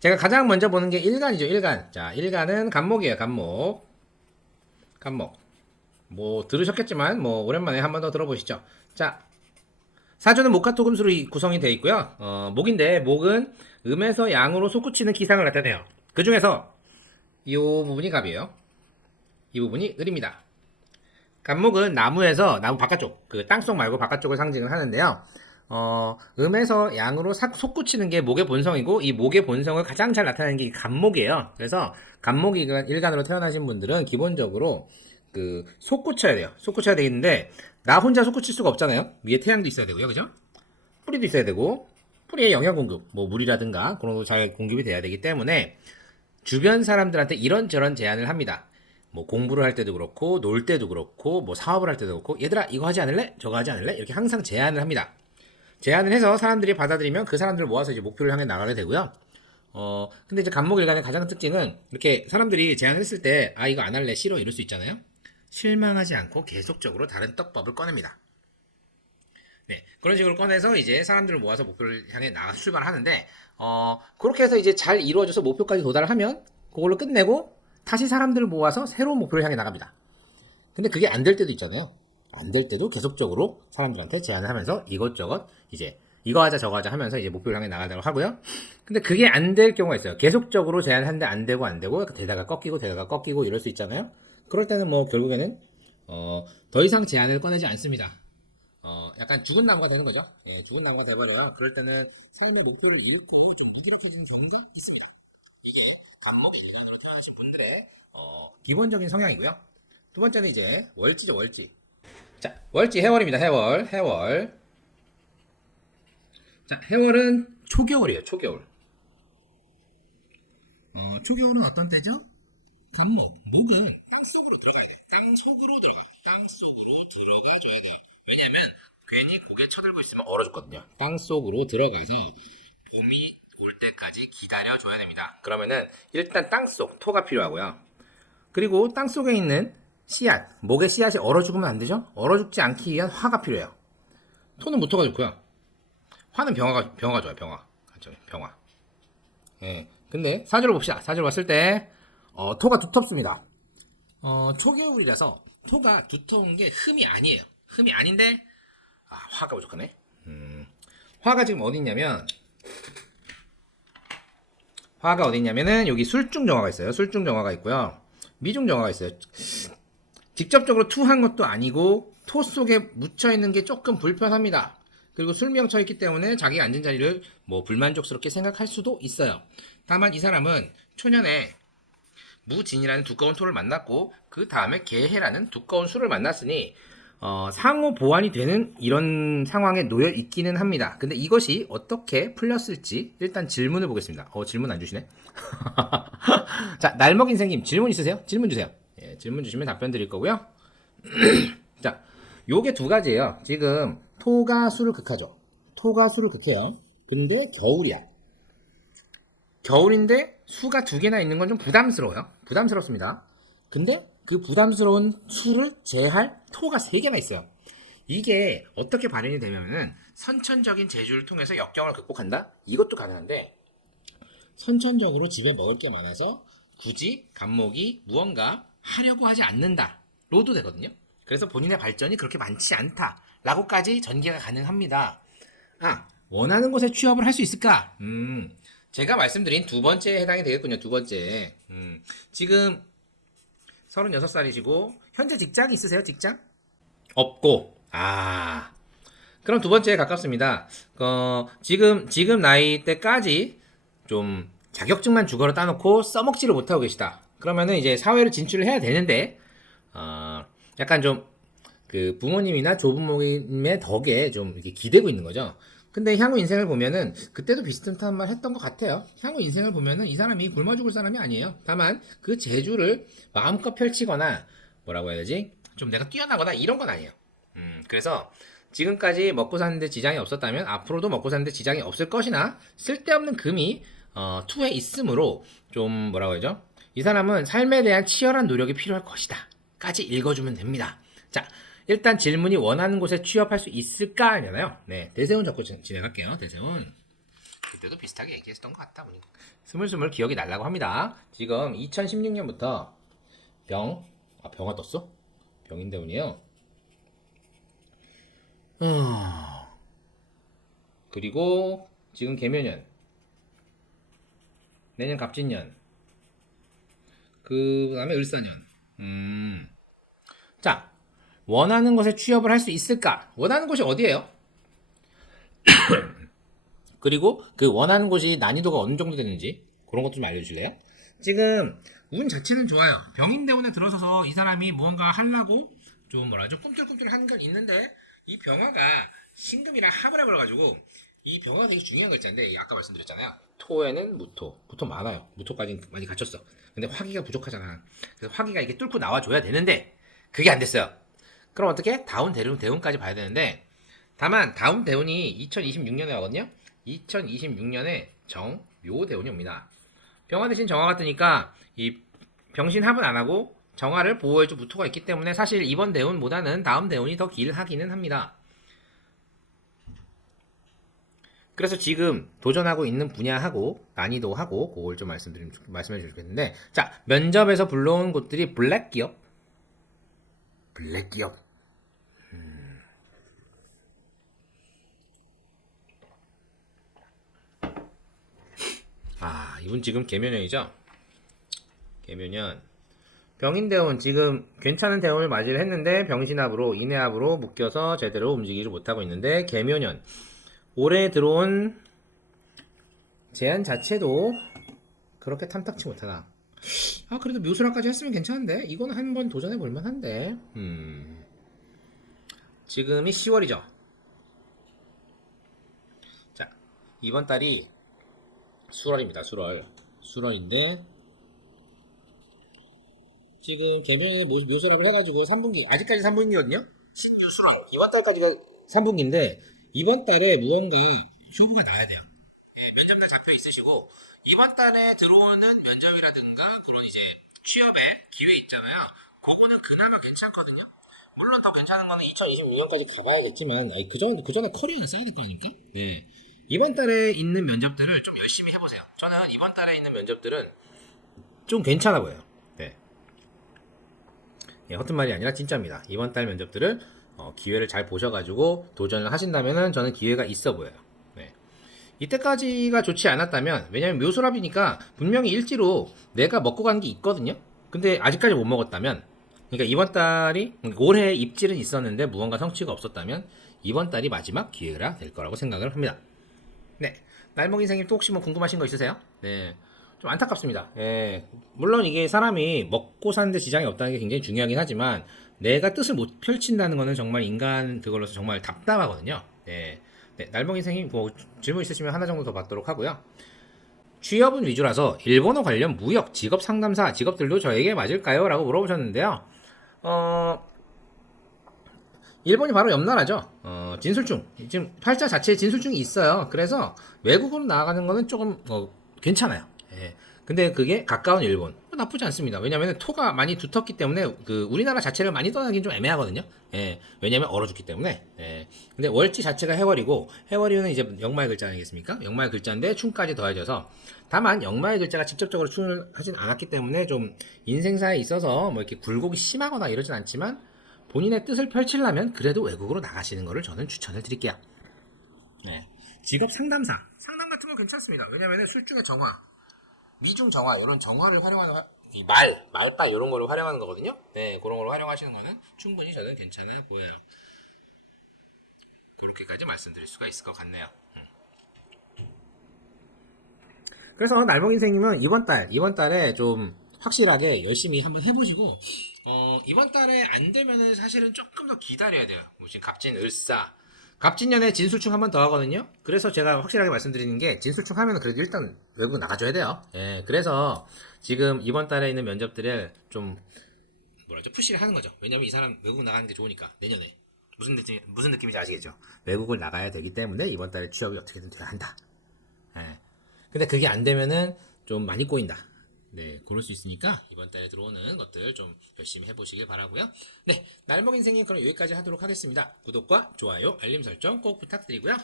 제가 가장 먼저 보는 게 일간이죠, 일간. 자, 일간은 간목이에요, 간목. 간목. 뭐, 들으셨겠지만, 뭐, 오랜만에 한 번 더 들어보시죠. 자, 사주는 목화토금수로 구성이 되어 있고요. 목인데, 목은 음에서 양으로 솟구치는 기상을 나타내요. 그 중에서, 이 부분이 갑이에요. 이 부분이 을입니다. 간목은 나무에서, 나무 바깥쪽, 그 땅속 말고 바깥쪽을 상징을 하는데요. 음에서 양으로 솟구치는 게 목의 본성이고, 이 목의 본성을 가장 잘 나타내는 게 간목이에요. 그래서 간목이 일간으로 태어나신 분들은 기본적으로 솟구쳐야 돼요. 솟구쳐야 되겠는데, 나 혼자 솟구칠 수가 없잖아요. 위에 태양도 있어야 되고요. 그죠? 뿌리도 있어야 되고, 뿌리에 영양 공급, 뭐 물이라든가 그런 거 잘 공급이 돼야 되기 때문에 주변 사람들한테 이런저런 제안을 합니다. 뭐 공부를 할 때도 그렇고, 놀 때도 그렇고, 뭐 사업을 할 때도 그렇고, 얘들아 이거 하지 않을래? 저거 하지 않을래? 이렇게 항상 제안을 합니다. 제안을 해서 사람들이 받아들이면 그 사람들을 모아서 이제 목표를 향해 나가게 되고요. 근데 이제 간목일간의 가장 특징은 이렇게 사람들이 제안을 했을 때, 아, 이거 안 할래, 싫어, 이럴 수 있잖아요. 실망하지 않고 계속적으로 다른 떡밥을 꺼냅니다. 네, 그런 식으로 꺼내서 이제 사람들을 모아서 목표를 향해 나가 출발하는데, 그렇게 해서 이제 잘 이루어져서 목표까지 도달하면 그걸로 끝내고 다시 사람들을 모아서 새로운 목표를 향해 나갑니다. 근데 그게 안 될 때도 있잖아요. 안 될 때도 계속적으로 사람들한테 제안을 하면서 이것저것 이제 이거 하자 저거 하자 하면서 이제 목표를 향해 나가려고 하고요. 근데 그게 안 될 경우가 있어요. 계속적으로 제안하는데 안 되고 안 되고 되다가 꺾이고 이럴 수 있잖아요. 그럴 때는 뭐 결국에는 더 이상 제안을 꺼내지 않습니다. 약간 죽은 나무가 되는 거죠. 예, 죽은 나무가 돼버려야 그럴 때는 삶의 목표를 잃고 좀 무기력해진 경우가 있습니다. 이게 간목 일간으로 태어나신 분들의 기본적인 성향이고요. 두 번째는 이제 월지죠, 월지. 자, 월지 해월입니다. 해월, 해월. 자, 해월은 초겨울이에요, 초겨울. 초겨울은 어떤 때죠? 간목, 목은 땅속으로 들어가야 돼요. 땅속으로 들어가줘야 돼요. 왜냐면 괜히 고개 쳐들고 있으면 얼어 죽거든요. 땅속으로 들어가서 봄이 올 때까지 기다려줘야 됩니다. 그러면은 일단 땅속, 토가 필요하고요. 그리고 땅속에 있는 씨앗, 목의 씨앗이 얼어 죽으면 안 되죠? 얼어 죽지 않기 위한 화가 필요해요. 토는 무토가 좋고요. 화는 병화가 좋아요, 병화. 그렇죠, 병화. 예. 근데 사주를 봅시다. 사주를 봤을 때, 토가 두텁습니다. 초겨울이라서 토가 두터운 게 흠이 아니에요. 흠이 아닌데, 화가 부족하네. 화가 지금 어디 있냐면, 화가 어디 있냐면은 여기 술중정화가 있어요. 술중정화가 있고요. 미중정화가 있어요. 직접적으로 투한 것도 아니고 토 속에 묻혀 있는 게 조금 불편합니다. 그리고 술명처 있기 때문에 자기 앉은 자리를 뭐 불만족스럽게 생각할 수도 있어요. 다만 이 사람은 초년에 무진이라는 두꺼운 토를 만났고 그 다음에 개해라는 두꺼운 술을 만났으니 상호 보완이 되는 이런 상황에 놓여 있기는 합니다. 근데 이것이 어떻게 풀렸을지 일단 질문을 보겠습니다. 질문 안 주시네. 자, 날먹인생님 질문 있으세요? 질문 주세요. 예, 질문 주시면 답변 드릴 거고요. 자, 요게 두 가지예요. 지금 토가 수를 극하죠. 토가 수를 극해요. 근데 겨울이야. 겨울인데 수가 두 개나 있는 건 좀 부담스러워요. 부담스럽습니다. 근데 그 부담스러운 수를 제할 토가 세 개나 있어요. 이게 어떻게 발현이 되냐면은 선천적인 재주를 통해서 역경을 극복한다? 이것도 가능한데 선천적으로 집에 먹을 게 많아서 굳이 간목이 무언가 하려고 하지 않는다. 로도 되거든요. 그래서 본인의 발전이 그렇게 많지 않다. 라고까지 전개가 가능합니다. 원하는 곳에 취업을 할 수 있을까? 제가 말씀드린 두 번째에 해당이 되겠군요. 두 번째. 지금 36살이시고 현재 직장이 있으세요? 직장? 없고. 그럼 두 번째에 가깝습니다. 지금 나이 때까지 좀 자격증만 주거로 따놓고 써먹지를 못하고 계시다. 그러면은 이제 사회로 진출을 해야 되는데, 약간 좀 그 부모님이나 조부모님의 덕에 좀 이렇게 기대고 있는 거죠. 근데 향후 인생을 보면은 그때도 비슷한 말 했던 것 같아요. 향후 인생을 보면은 이 사람이 굶어 죽을 사람이 아니에요. 다만 그 재주를 마음껏 펼치거나 뭐라고 해야 되지? 좀 내가 뛰어나거나 이런 건 아니에요. 그래서 지금까지 먹고 사는데 지장이 없었다면 앞으로도 먹고 사는데 지장이 없을 것이나 쓸데없는 금이 투에 있으므로 좀 뭐라고 해야죠? 이 사람은 삶에 대한 치열한 노력이 필요할 것이다. 까지 읽어주면 됩니다. 자, 일단 질문이 원하는 곳에 취업할 수 있을까? 잖아요. 네, 대세운 적고 진행할게요. 대세운. 그때도 비슷하게 얘기했던 것 같다 보니까 스물스물 기억이 날라고 합니다. 지금 2016년부터 병화 떴어? 병인대운이에요. 그리고 지금 개묘년, 내년 갑진년, 그 다음에 을사년. 자, 원하는 곳에 취업을 할 수 있을까? 원하는 곳이 어디예요? 그리고 그 원하는 곳이 난이도가 어느 정도 되는지 그런 것 좀 알려주실래요? 지금 운 자체는 좋아요. 병인대운에 들어서서 이 사람이 무언가 하려고 좀 뭐라죠? 꿈틀꿈틀 하는 건 있는데 이 병화가 신금이랑 합을 해버려가지고 이 병화가 되게 중요한 글자인데 아까 말씀드렸잖아요. 토에는 무토 많아요. 무토까지 많이 갖췄어. 근데 화기가 부족하잖아. 그래서 화기가 이게 뚫고 나와줘야 되는데 그게 안 됐어요. 그럼 어떻게? 다운 대운까지 봐야 되는데 다만 다음 대운이 2026년에 오거든요. 2026년에 정묘대운이 옵니다. 병화 대신 정화가 뜨니까 이 병신합은 안 하고 정화를 보호해줄 무토가 있기 때문에 사실 이번 대운보다는 다음 대운이 더 길하기는 합니다. 그래서 지금 도전하고 있는 분야하고 난이도하고 그걸 좀 말씀해 주겠는데 자 면접에서 불러온 곳들이 블랙 기업 이분 지금 개묘년이죠. 개묘년 병인대운 지금 괜찮은 대운을 맞이를 했는데 병신합으로 인해합으로 묶여서 제대로 움직이지 못하고 있는데 개묘년 올해 들어온 제안 자체도 그렇게 탐탁치 못하다. 그래도 묘술학까지 했으면 괜찮은데 이거는 한번 도전해 볼만한데. 지금이 10월이죠. 자 이번 달이 수월입니다. 수월인데 지금 개명에 묘사를 해가지고 3분기 아직까지 3분기거든요. 수월 이번 달까지가 3분기인데 이번 달에 무언가 쇼부가 나야 돼요. 네, 면접날 잡혀 있으시고 이번 달에 들어오는 면접이라든가 그런 이제 취업의 기회 있잖아요. 그거는 그나마 괜찮거든요. 물론 더 괜찮은 거는 2026년까지 가봐야겠지만 그 전에 커리어는 쌓여야 될 거 아닙니까? 네. 이번 달에 있는 면접들을 좀 열심히 해보세요. 저는 이번 달에 있는 면접들은 좀 괜찮아 보여요. 네. 허튼 말이 아니라 진짜입니다. 이번 달 면접들을 기회를 잘 보셔가지고 도전을 하신다면 저는 기회가 있어 보여요. 네. 이때까지가 좋지 않았다면 왜냐면 묘술합이니까 분명히 일지로 내가 먹고 간 게 있거든요. 근데 아직까지 못 먹었다면 그러니까 이번 달이 올해 입질은 있었는데 무언가 성취가 없었다면 이번 달이 마지막 기회가 될 거라고 생각을 합니다. 네. 날먹이 선생님 또 혹시 뭐 궁금하신 거 있으세요? 네. 좀 안타깝습니다. 예. 물론 이게 사람이 먹고 사는데 지장이 없다는 게 굉장히 중요하긴 하지만 내가 뜻을 못 펼친다는 거는 정말 인간 그걸로서 정말 답답하거든요. 네. 네. 날먹이 선생님 뭐 질문 있으시면 하나 정도 더 받도록 하고요. 취업은 위주라서 일본어 관련 무역, 직업 상담사 직업들도 저에게 맞을까요? 라고 물어보셨는데요. 일본이 바로 옆 나라죠. 진술중. 지금 팔자 자체에 진술중이 있어요. 그래서 외국으로 나아가는 거는 조금 괜찮아요. 예. 근데 그게 가까운 일본 나쁘지 않습니다. 왜냐하면 토가 많이 두텁기 때문에 그 우리나라 자체를 많이 떠나긴 좀 애매하거든요. 예. 왜냐하면 얼어죽기 때문에. 예. 근데 월지 자체가 해월이고 해월이는 이제 역마의 글자 아니겠습니까? 역마의 글자인데 충까지 더해져서 다만 역마의 글자가 직접적으로 충을 하진 않았기 때문에 좀 인생사에 있어서 뭐 이렇게 굴곡이 심하거나 이러진 않지만 본인의 뜻을 펼치려면 그래도 외국으로 나가시는 것을 저는 추천을 드릴게요. 네. 직업 상담사. 상담 같은 거 괜찮습니다. 왜냐면은 술중의 정화, 미중 정화, 이런 정화를 활용하는, 말빨 이런 거를 활용하는 거거든요. 네, 그런 걸 활용하시는 거는 충분히 저는 괜찮아 보여요. 그렇게까지 말씀드릴 수가 있을 것 같네요. 그래서 날봉 인생님은 이번 달에 좀 확실하게 열심히 한번 해보시고, 이번 달에 안 되면은 사실은 조금 더 기다려야 돼요. 뭐 지금 갑진, 을사. 갑진년에 진술충 한번 더 하거든요. 그래서 제가 확실하게 말씀드리는 게 진술충 하면 그래도 일단 외국 나가줘야 돼요. 예, 그래서 지금 이번 달에 있는 면접들을 좀 뭐라죠? 푸시를 하는 거죠. 왜냐면 이 사람 외국 나가는 게 좋으니까 내년에 무슨 느낌인지 아시겠죠? 외국을 나가야 되기 때문에 이번 달에 취업이 어떻게든 돼야 한다. 예. 근데 그게 안 되면은 좀 많이 꼬인다. 네, 그럴 수 있으니까 이번 달에 들어오는 것들 좀 열심히 해보시길 바라고요. 네, 날먹 인생님 그럼 여기까지 하도록 하겠습니다. 구독과 좋아요, 알림 설정 꼭 부탁드리고요.